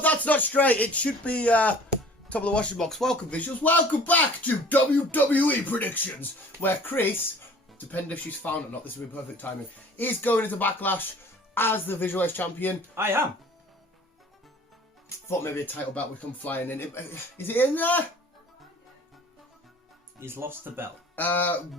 God, that's not straight. It should be top of the washing box. Welcome, visuals. Welcome back to WWE Predictions, where Chris, depending if she's found or not, this will be perfect timing, is going into Backlash as the Visualized Champion. I am. Thought maybe a title belt would come flying in. Is it in there? He's lost the belt.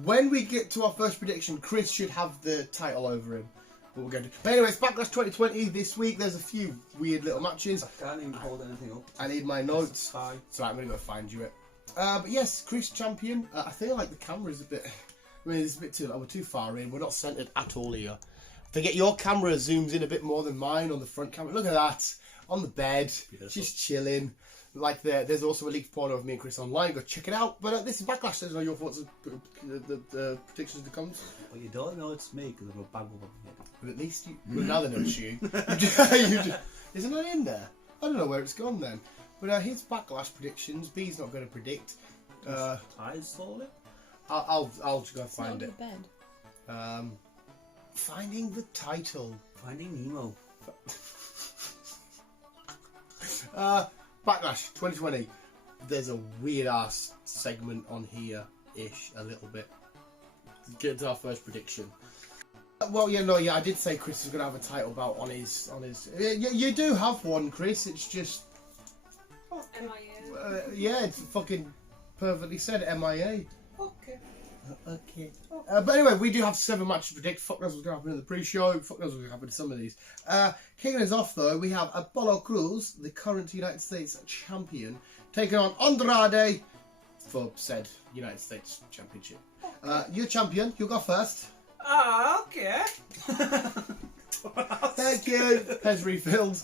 When we get to our first prediction, Chris should have the title over him. But we're going to. But anyway, it's Backlash 2020 this week. There's a few weird little matches. I can't even hold anything up. I need my notes. So I'm going to go find you it. But yes, Chris champion. I feel like the camera's a bit. I mean, it's a bit too. We're too far in. We're not centered at all here. Forget your camera zooms in a bit more than mine on the front camera. Look at that on the bed. Beautiful. Just chilling. Like there's also a leaked porno of me and Chris online. Go check it out. But this is Backlash. There's no your thoughts. The predictions that comes. Well, you don't know it's me because I'm a bag of them. But at least you. Well, now they know it's you. Isn't it in there? I don't know where it's gone then. But here's Backlash predictions. B's not going to predict. Ties slowly. I'll just go find it. Bed. Finding the title. Finding Nemo. Backlash 2020. There's a weird ass segment on here ish a little bit. Let's get into our first prediction. Well, yeah, I did say Chris is gonna have a title bout on his. You do have one, Chris. It's just. MIA. Yeah, it's fucking perfectly said. MIA. Okay. Okay. But anyway, we do have 7 matches to predict. Fuck knows what's going to happen in the pre-show. Fuck knows what's going to happen in some of these. Kicking us off, though, we have Apollo Crews, the current United States champion, taking on Andrade for said United States Championship. You're champion. You go first. Okay. Thank you. Pez refilled.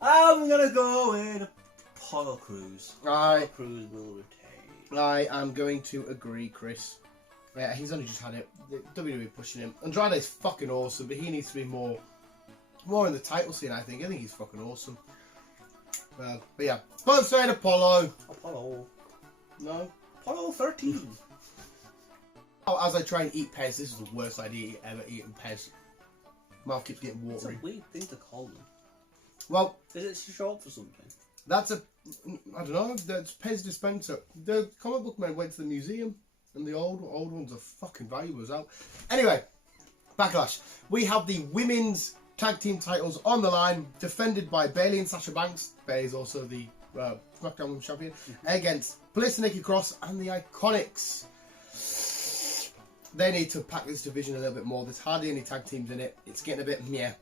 I'm going to go with Apollo Crews. Apollo Crews will retain. I am going to agree, Chris. Yeah, he's only just had it. WWE pushing him. Andrade's fucking awesome, but he needs to be more in the title scene, I think. I think he's fucking awesome. But yeah, both saying Apollo. Apollo. No? Apollo 13. As I try and eat Pez, this is the worst idea ever eaten Pez. Mouth keeps getting watery. It's a weird thing to call them. Well, is it short for something? That's I don't know, that's Pez dispenser. The comic book men went to the museum and the old ones are fucking valuable as well. Anyway, Backlash. We have the women's tag team titles on the line, defended by Bayley and Sasha Banks. Bayley's also the SmackDown Women's Champion, against Bliss and Nikki Cross and the Iconics. They need to pack this division a little bit more. There's hardly any tag teams in it. It's getting a bit meh.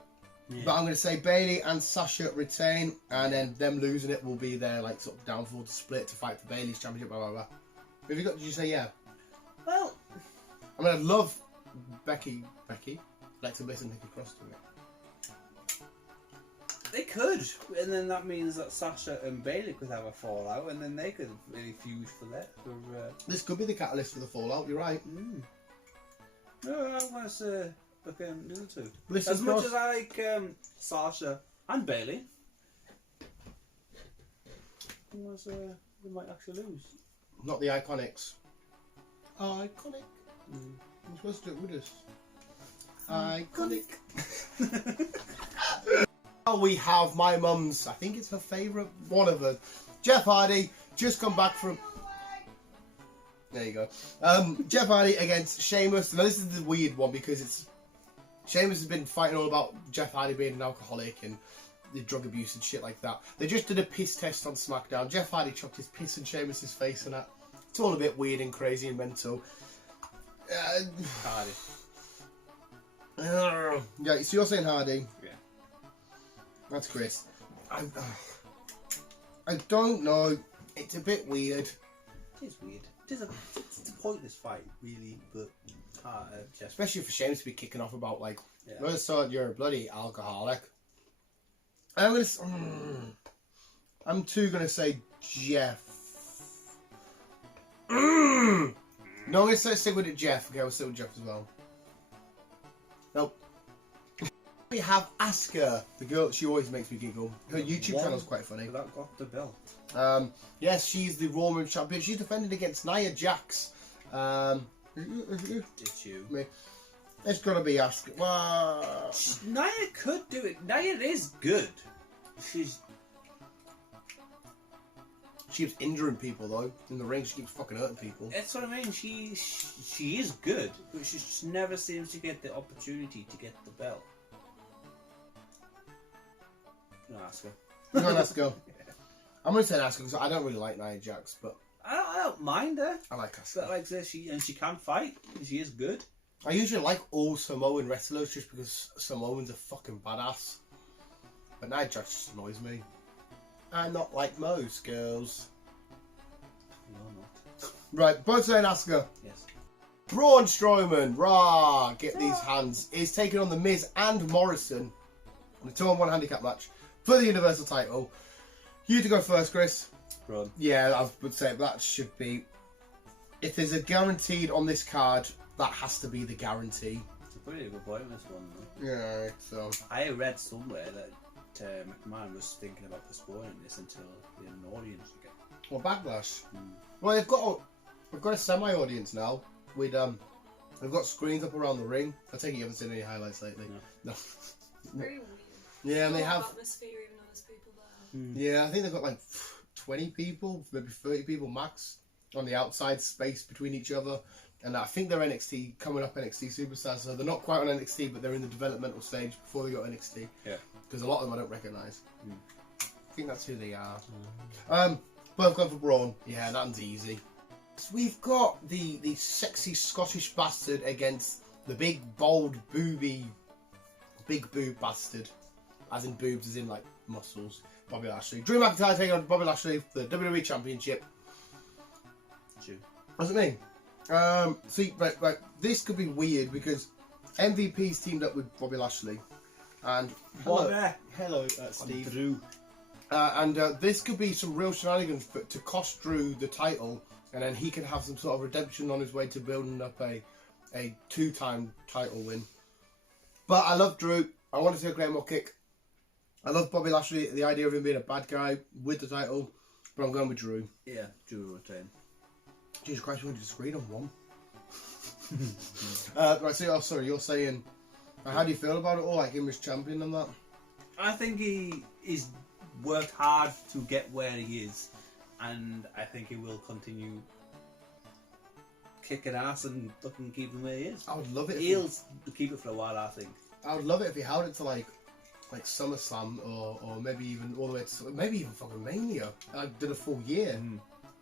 Yeah. But I'm going to say Bayley and Sasha retain, and then them losing it will be their like sort of downfall to split to fight for Bayley's championship. Blah blah blah. Have you got? Did you say yeah? Well, I mean, I'd love Becky, Alexa Bliss and Nikki Cross to it. They could, and then that means that Sasha and Bayley could have a fallout, and then they could really fuse for that. This could be the catalyst for the fallout. You're right. No, I want to say. The other two. Bliss as much Cross. as I like Sasha and Bayley, we might actually lose. Not the Iconics. Iconic. You're supposed to do it with us. Iconic. Now we have my mum's. I think it's her favourite. One of them. Jeff Hardy just come back from. There you go. Jeff Hardy against Sheamus. Now this is the weird one because it's. Sheamus has been fighting all about Jeff Hardy being an alcoholic and the drug abuse and shit like that. They just did a piss test on SmackDown. Jeff Hardy chucked his piss in Sheamus' face and that. It's all a bit weird and crazy and mental. Hardy. Yeah, so you're saying Hardy? Yeah. That's Chris. I don't know. It's a bit weird. It is weird. It's a pointless fight, really, but... Especially for Sheamus to be kicking off about like, so you're a bloody alcoholic. I'm too gonna say Jeff. No, I'm gonna stick with it, Jeff. Okay, we'll stick with Jeff as well. Nope. We have Asuka, the girl. She always makes me giggle. Her YouTube channel's quite funny. That got the belt. Yes, she's the Raw Women's Champion. She's defended against Nia Jax. Did you? Me. It's got to be Asuka. Well, Nia could do it. Nia is good. she keeps injuring people though. In the ring, she keeps fucking hurting people. That's what I mean. She is good, but she just never seems to get the opportunity to get the belt. No, Asuka. Go on, Asuka. I'm going to say Asuka because I don't really like Nia Jax, but I don't mind her. I like Asuka. But like this, she can fight. She is good. I usually like all Samoan wrestlers just because Samoans are fucking badass. But Nia Jax just annoys me. I'm not like most girls. No, not. Right, both saying Asuka. Yes. Braun Strowman, rah, get these hands, is taking on The Miz and Morrison in a 2-on-1 handicap match for the Universal title. You to go first, Chris. Braun. Yeah, I would say that should be. If there's a guaranteed on this card, that has to be the guarantee. It's a pretty good point, this one, though. Yeah, so. I read somewhere that McMahon was thinking about postponing this until the audience again. Well, Backlash. Well, they've got a semi-audience now. With they've got screens up around the ring. I take it you haven't seen any highlights lately. No. Very weird. Yeah, and they have. Atmosphere even though there's people there. Yeah, I think they've got like 20 people, maybe 30 people max on the outside space between each other. And I think they're NXT, coming up NXT superstars. So they're not quite on NXT, but they're in the developmental stage before they go to NXT. Yeah. Because a lot of them I don't recognise. I think that's who they are. Both going for Braun. Yeah, that one's easy. So we've got the sexy Scottish bastard against the big, bold, big boob bastard. As in boobs, as in like muscles. Bobby Lashley. Drew McIntyre taking on Bobby Lashley for the WWE Championship. True. What's it mean? See, right, this could be weird because MVP's teamed up with Bobby Lashley. And Hello there. Hello, Steve. Drew. And this could be some real shenanigans to cost Drew the title, and then he can have some sort of redemption on his way to building up a 2-time title win. But I love Drew. I want to see a Claymore kick. I love Bobby Lashley, the idea of him being a bad guy with the title, but I'm going with Drew. Yeah, Drew will retain. Jesus Christ, we only disagreed on one. Right, so, sorry, you're saying, how do you feel about it all, like him as champion and that? I think he's worked hard to get where he is, and I think he will continue kicking ass and fucking keeping where he is. I would love it. He'll keep it for a while, I think. I would love it if he held it to like SummerSlam or maybe even all the way to maybe even fucking Mania. Like did a full year.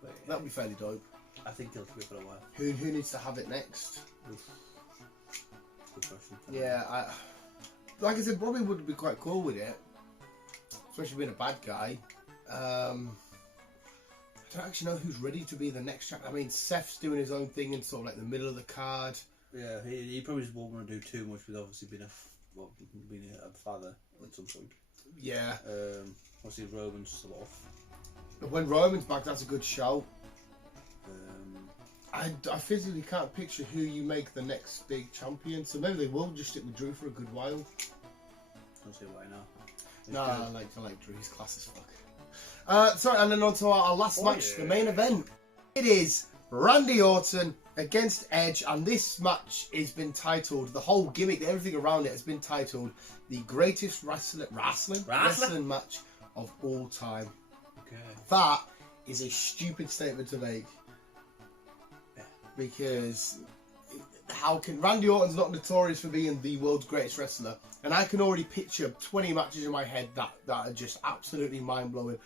But, That'd be fairly dope. I think he'll keep it for a while. Who needs to have it next? Good question. Yeah, like I said, Bobby would be quite cool with it, especially being a bad guy. I don't actually know who's ready to be the next champ. I mean, Seth's doing his own thing in sort of like the middle of the card. Yeah, he probably just won't want to do too much with obviously being a father at some point. Yeah. Obviously Roman's still off. But when Roman's back, that's a good show. Um, I physically can't picture who you make the next big champion, so maybe they will just stick with Drew for a good while. Don't see why now. No, I like Drew. He's class as fuck. Sorry, and then on to our last match, the main event. It is Randy Orton against Edge, and this match has been titled, the whole gimmick, everything around it has been titled the greatest wrestling match of all time. Okay. That is a stupid statement to make. Because how can Randy Orton's not notorious for being the world's greatest wrestler, and I can already picture 20 matches in my head that are just absolutely mind-blowing.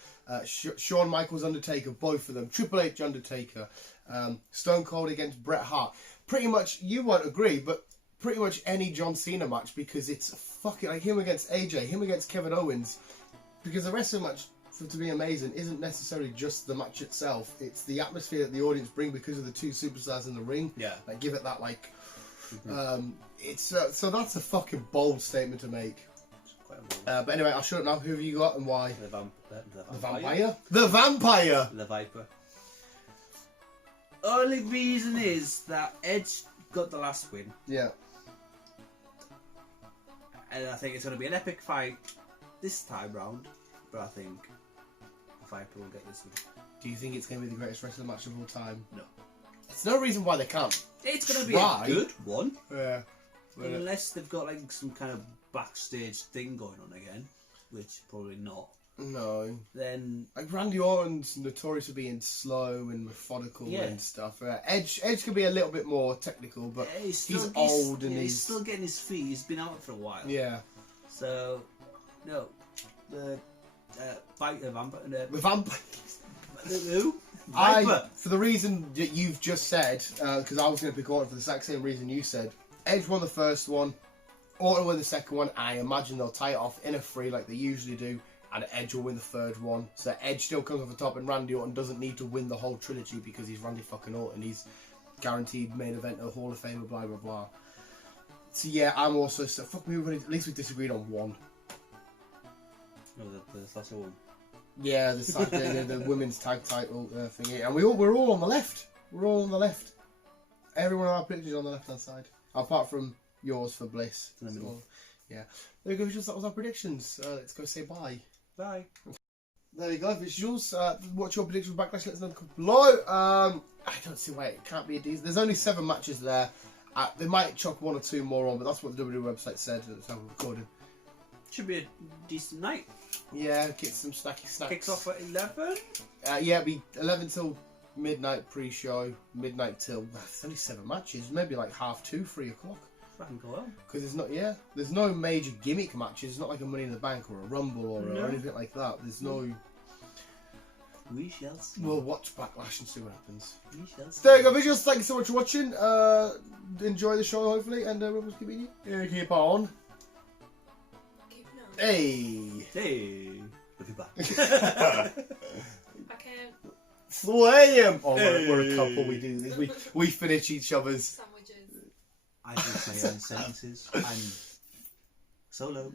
Shawn Michaels Undertaker, both of them, Triple H Undertaker, Stone Cold against Bret Hart. Pretty much, you won't agree, but pretty much any John Cena match, because it's fucking like him against AJ, him against Kevin Owens, because the wrestling match to be amazing isn't necessarily just the match itself, it's the atmosphere that the audience bring because of the two superstars in the ring. Yeah. Like give it that like it's so that's a fucking bold statement to make. It's quite a bold. But anyway, I'll shut up now. Who have you got and why? The Vampire? The Vampire! The Viper. Only reason is that Edge got the last win, Yeah. and I think it's going to be an epic fight this time round, but I think Viper will get this one. Do you think it's going to be the greatest wrestling match of all time? No. There's no reason why they can't. It's going to be Try. a good one. Yeah. Unless they've got like some kind of backstage thing going on again, which probably not. No. Then Like Randy Orton's notorious for being slow and methodical Yeah. and stuff. Edge can be a little bit more technical, but he's old and he's still getting his feet. He's been out for a while. yeah. So no, the Viper, The vampire. who? Viper. For the reason that you've just said, because I was going to pick Orton for the exact same reason you said. Edge won the first one, Orton won the second one. I imagine they'll tie it off in a 3 like they usually do, and Edge will win the third one. So Edge still comes off the top, and Randy Orton doesn't need to win the whole trilogy because he's Randy fucking Orton. He's guaranteed main event of Hall of Famer, blah blah blah. So yeah, I'm also fuck me. At least we disagreed on one. No, the Sasha one. Yeah, the women's tag title thingy, and we're all on the left. We're all on the left. Everyone of our predictions on the left hand side, apart from yours for Bliss. In the middle. So, yeah, there you go. That was our predictions. Let's go say bye. Bye. There you go, visuals. What's your prediction for Backlash? Let us know below. I don't see why it can't be a decent. There's only 7 matches there. They might chuck 1 or 2 more on, but that's what the WWE website said at the time of recording. Should be a decent night. Yeah, get some snacky snacks. Kicks off at 11. Yeah, it'll be 11 till midnight pre-show, midnight till. There's only 7 matches, maybe like 2:30, 3 o'clock. Fucking go on. Because there's no major gimmick matches. It's not like a Money in the Bank or a Rumble or anything like that. There's no. We shall see. We'll watch Backlash and see what happens. We shall see. There you go, visuals. Thank you so much for watching. Enjoy the show, hopefully, and we'll keep on. Keep an eye. Hey. Hey. We'll be back. I can't. Slam! Oh, we're a couple. We do this. We finish each other's. Sandwiches. I do my own sentences. I'm solo.